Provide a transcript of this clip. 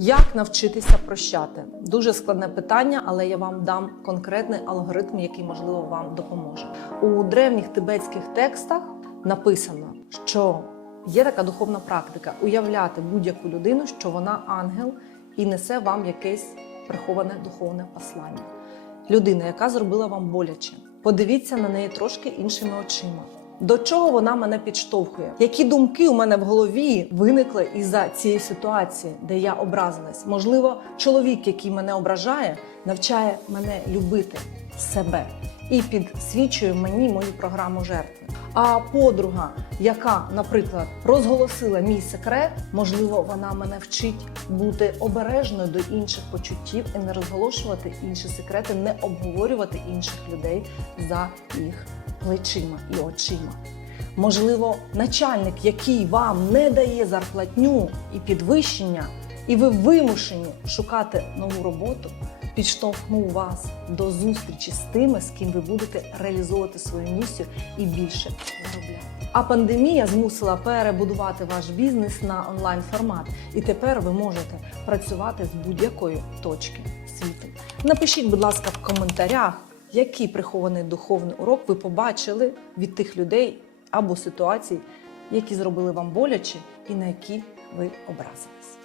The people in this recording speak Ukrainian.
Як навчитися прощати? Дуже складне питання, але я вам дам конкретний алгоритм, який можливо вам допоможе. У древніх тибетських текстах написано, що є така духовна практика уявляти будь-яку людину, що вона ангел і несе вам якесь приховане духовне послання. Людина, яка зробила вам боляче, подивіться на неї трошки іншими очима. До чого вона мене підштовхує? Які думки у мене в голові виникли із-за цієї ситуації, де я образилась? Можливо, чоловік, який мене ображає, навчає мене любити себе і підсвічує мені мою програму жертви. А подруга, яка, наприклад, розголосила мій секрет, можливо, вона мене вчить бути обережною до інших почуттів і не розголошувати інші секрети, не обговорювати інших людей за їх плечима і очима. Можливо, начальник, який вам не дає зарплатню і підвищення, і ви вимушені шукати нову роботу, підштовхнув вас до зустрічі з тими, з ким ви будете реалізовувати свою місію і більше заробляти. А пандемія змусила перебудувати ваш бізнес на онлайн формат, і тепер ви можете працювати з будь-якої точки світу. Напишіть, будь ласка, в коментарях, який прихований духовний урок ви побачили від тих людей або ситуацій, які зробили вам боляче і на які ви образились.